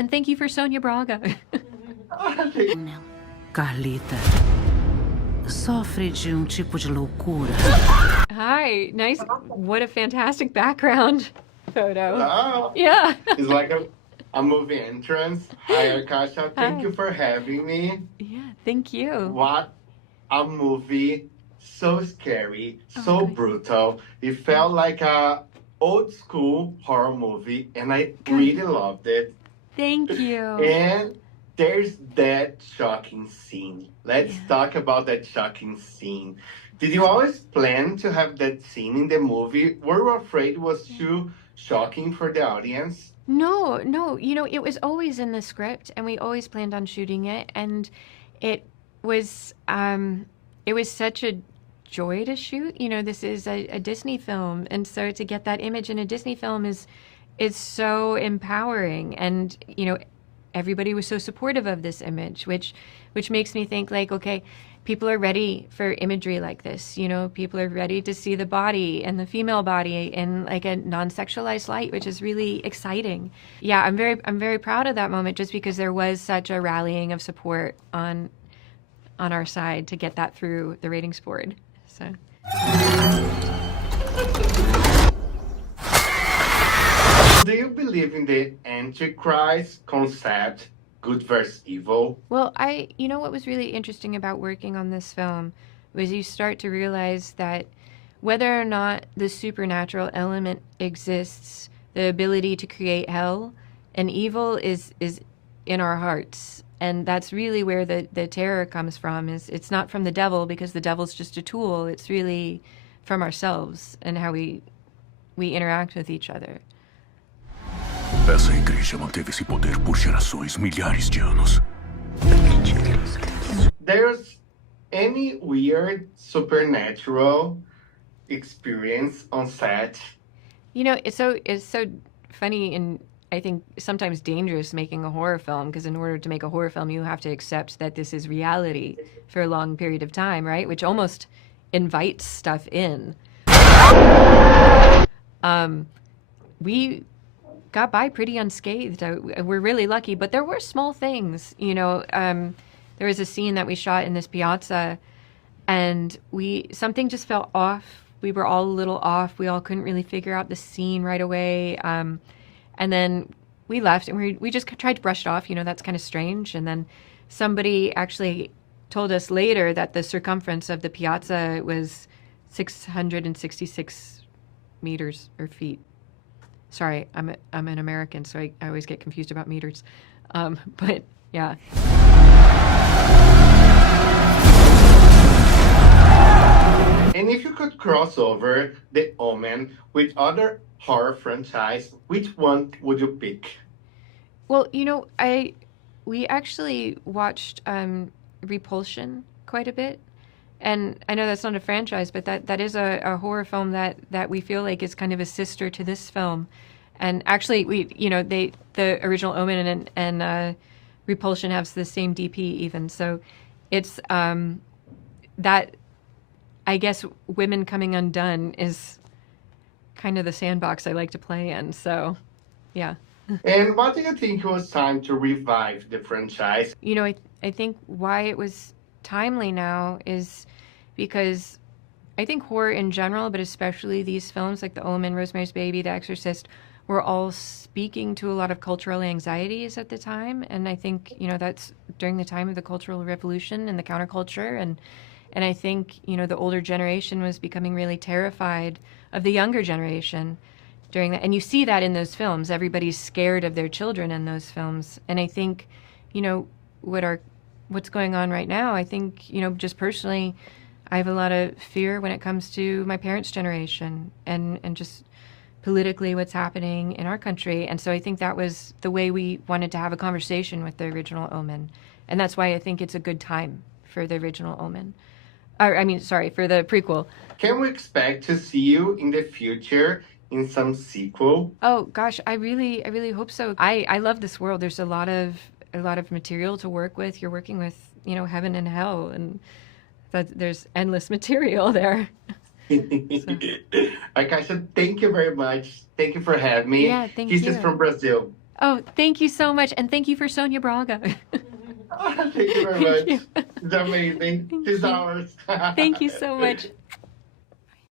And thank you for Sonia Braga. Carlita sofre de tipo de loucura. Hi, nice. What a fantastic background photo. Wow. Yeah. It's like a movie entrance. Hi, Arkasha. Thank you for having me. Yeah, thank you. What a movie. So scary, so good. brutal. It felt like a old school horror movie, and I Good. really loved it. Thank you. And there's that shocking scene. Let's talk about that shocking scene. Did you always plan to have that scene in the movie? Were you afraid it was too shocking for the audience? No, it was always in the script, and we always planned on shooting it, and it was such a joy to shoot. This is a Disney film, and so to get that image in a Disney film is so empowering, and everybody was so supportive of this image, which makes me think like, okay, people are ready for imagery like this. People are ready to see the body and the female body in like a non-sexualized light, which is really exciting. Yeah, I'm very proud of that moment, just because there was such a rallying of support on our side to get that through the ratings board. So. Do you believe in the Antichrist concept, good versus evil? Well, what was really interesting about working on this film was you start to realize that whether or not the supernatural element exists, the ability to create hell and evil is in our hearts. And that's really where the terror comes from. It's not from the devil, because the devil's just a tool. It's really from ourselves and how we interact with each other. Essa igreja manteve esse poder por gerações, milhares de anos. There's any weird supernatural experience on set? It's so funny, and I think sometimes dangerous making a horror film, because in order to make a horror film, you have to accept that this is reality for a long period of time, right? Which almost invites stuff in. We got by pretty unscathed. We're really lucky, but there were small things. There was a scene that we shot in this piazza, and something just felt off. We were all a little off. We all couldn't really figure out the scene right away. And then we left, and we just tried to brush it off. That's kind of strange. And then somebody actually told us later that the circumference of the piazza was 666 meters or feet. Sorry, I'm an American, so I always get confused about meters. But yeah. And if you could cross over The Omen with other horror franchise, which one would you pick? Well, we actually watched Repulsion quite a bit. And I know that's not a franchise, but that is a horror film that we feel like is kind of a sister to this film. And actually, the original Omen and Repulsion have the same DP even. So it's that, I guess, Women Coming Undone is kind of the sandbox I like to play in. So, yeah. And what do you think it was time to revive the franchise? I think why it was timely now is because I think horror in general, but especially these films like The Omen, Rosemary's Baby, The Exorcist, were all speaking to a lot of cultural anxieties at the time. And I think, that's during the time of the Cultural Revolution and the counterculture. And I think, the older generation was becoming really terrified of the younger generation during that. And you see that in those films. Everybody's scared of their children in those films. And I think, what's going on right now, I think, just personally, I have a lot of fear when it comes to my parents' generation and just politically what's happening in our country. And so I think that was the way we wanted to have a conversation with the original Omen. And that's why I think it's a good time for the original Omen. For the prequel. Can we expect to see you in the future in some sequel? Oh gosh, I really hope so. I love this world. There's a lot of material to work with. You're working with, heaven and hell, and there's endless material there. Arkasha, thank you very much. Thank you for having me. Yeah, thank you. Kisses from Brazil. Oh, thank you so much. And thank you for Sonia Braga. Thank you very Thank much. you. It's amazing. Thank She's you. ours. Thank you so much.